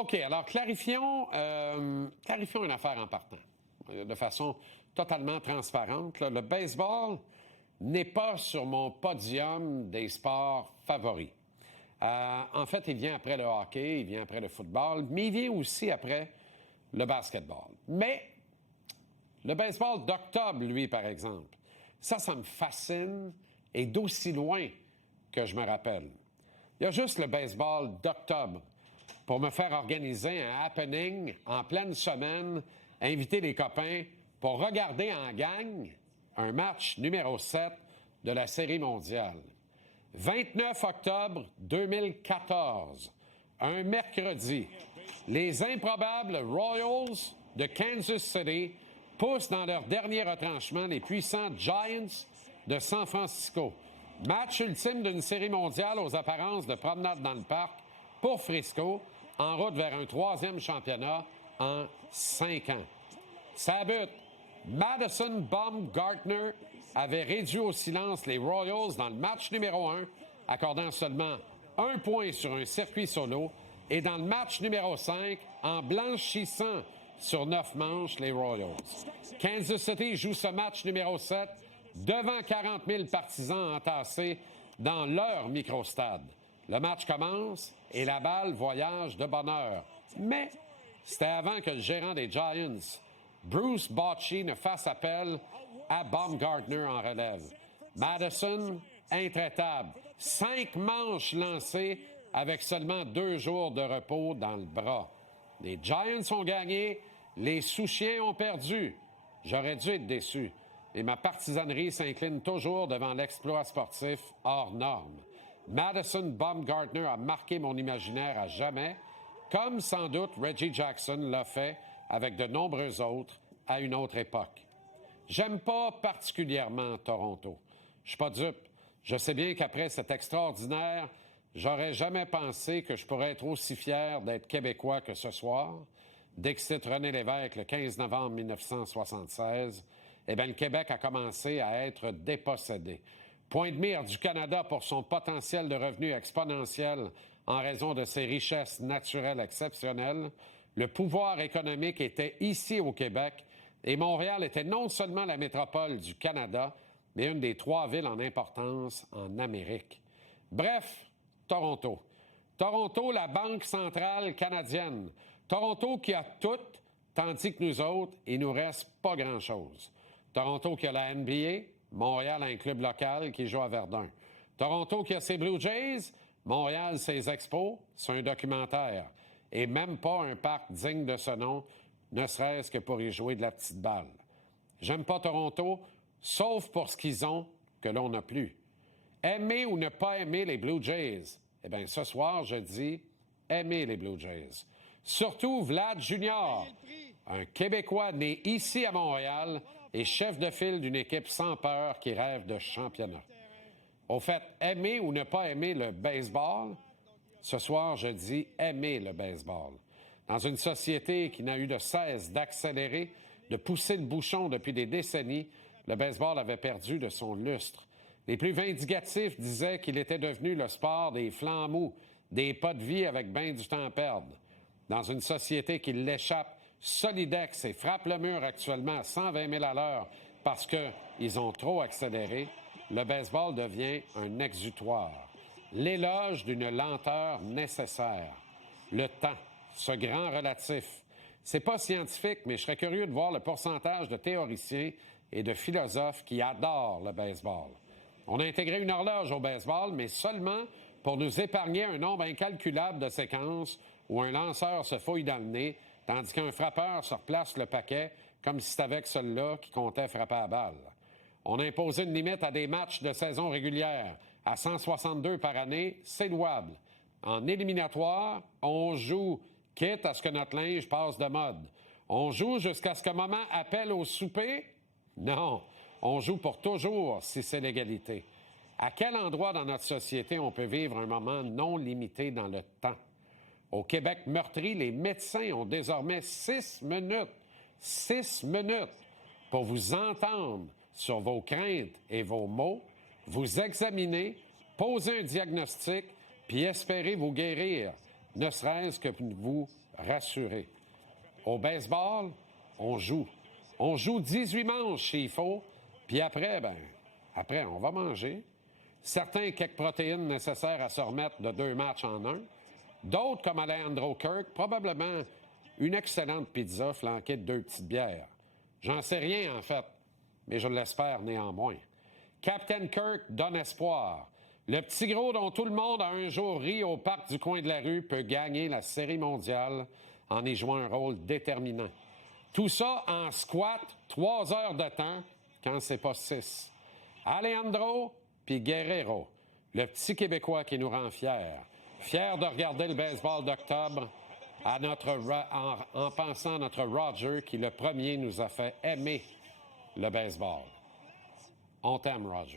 OK, alors clarifions une affaire en partant, de façon totalement transparente. Là. Le baseball n'est pas sur mon podium des sports favoris. En fait, il vient après le hockey, il vient après le football, mais il vient aussi après le basketball. Mais le baseball d'octobre, lui, par exemple, ça me fascine et d'aussi loin que je me rappelle. Il y a juste le baseball d'octobre pour me faire organiser un happening en pleine semaine, inviter les copains pour regarder en gang un match numéro 7 de la Série mondiale. 29 octobre 2014, un mercredi, les improbables Royals de Kansas City poussent dans leur dernier retranchement les puissants Giants de San Francisco. Match ultime d'une série mondiale aux apparences de promenade dans le parc pour Frisco, en route vers un troisième championnat en 5 ans. Ça bute. Madison Bumgarner avait réduit au silence les Royals dans le match numéro 1, accordant seulement 1 point sur un circuit solo, et dans le match numéro 5, en blanchissant sur 9 manches les Royals. Kansas City joue ce match numéro 7 devant 40 000 partisans entassés dans leur microstade. Le match commence et la balle voyage de bonne heure. Mais c'était avant que le gérant des Giants, Bruce Bochy, ne fasse appel à Bumgarner en relève. Madison, intraitable. 5 manches lancées avec seulement 2 jours de repos dans le bras. Les Giants ont gagné, les sous-chiens ont perdu. J'aurais dû être déçu, mais ma partisanerie s'incline toujours devant l'exploit sportif hors norme. Madison Bumgarner a marqué mon imaginaire à jamais, comme sans doute Reggie Jackson l'a fait avec de nombreux autres à une autre époque. J'aime pas particulièrement Toronto. Je suis pas dupe. Je sais bien qu'après cet extraordinaire, j'aurais jamais pensé que je pourrais être aussi fier d'être Québécois que ce soir. Dixit René Lévesque le 15 novembre 1976, eh bien, le Québec a commencé à être dépossédé. Point de mire du Canada pour son potentiel de revenus exponentiel en raison de ses richesses naturelles exceptionnelles. Le pouvoir économique était ici au Québec et Montréal était non seulement la métropole du Canada, mais une des 3 villes en importance en Amérique. Bref, Toronto. Toronto, la Banque centrale canadienne. Toronto qui a tout, tandis que nous autres, il nous reste pas grand-chose. Toronto qui a la NBA, Montréal a un club local qui joue à Verdun. Toronto qui a ses Blue Jays, Montréal ses Expos, c'est un documentaire. Et même pas un parc digne de ce nom, ne serait-ce que pour y jouer de la petite balle. J'aime pas Toronto, sauf pour ce qu'ils ont que l'on n'a plus. Aimer ou ne pas aimer les Blue Jays? Eh bien, ce soir, je dis aimer les Blue Jays. Surtout Vlad Junior, un Québécois né ici à Montréal et chef de file d'une équipe sans peur qui rêve de championnat. Au fait, aimer ou ne pas aimer le baseball? Ce soir, je dis aimer le baseball. Dans une société qui n'a eu de cesse d'accélérer, de pousser le bouchon depuis des décennies, le baseball avait perdu de son lustre. Les plus vindicatifs disaient qu'il était devenu le sport des flancs mous, des pas de vie avec bien du temps à perdre. Dans une société qui l'échappe solidex et frappe le mur actuellement à 120 000 à l'heure parce qu'ils ont trop accéléré, le baseball devient un exutoire. L'éloge d'une lenteur nécessaire. Le temps, ce grand relatif. C'est pas scientifique, mais je serais curieux de voir le pourcentage de théoriciens et de philosophes qui adorent le baseball. On a intégré une horloge au baseball, mais seulement pour nous épargner un nombre incalculable de séquences où un lanceur se fouille dans le nez, tandis qu'un frappeur se replace le paquet comme si c'était avec celui-là qui comptait frapper à balle. On a imposé une limite à des matchs de saison régulière. À 162 par année, c'est louable. En éliminatoire, on joue, quitte à ce que notre linge passe de mode. On joue jusqu'à ce que maman appelle au souper? Non, on joue pour toujours si c'est l'égalité. À quel endroit dans notre société on peut vivre un moment non limité dans le temps? Au Québec meurtri, les médecins ont désormais 6 minutes pour vous entendre sur vos craintes et vos maux, vous examiner, poser un diagnostic, puis espérer vous guérir, ne serait-ce que vous rassuré. Au baseball, on joue. On joue 18 manches s'il faut, puis après, on va manger. Certains, quelques protéines nécessaires à se remettre de 2 matchs en un. D'autres, comme Alejandro Kirk, probablement une excellente pizza flanquée de 2 petites bières. J'en sais rien, en fait, mais je l'espère néanmoins. Captain Kirk donne espoir. Le petit gros dont tout le monde a un jour ri au parc du coin de la rue peut gagner la Série mondiale en y jouant un rôle déterminant. Tout ça en squat, 3 heures de temps, quand c'est pas 6. Alejandro puis Guerrero, le petit Québécois qui nous rend fiers. Fiers de regarder le baseball d'octobre en pensant à notre Roger qui, le premier, nous a fait aimer le baseball. On t'aime, Roger.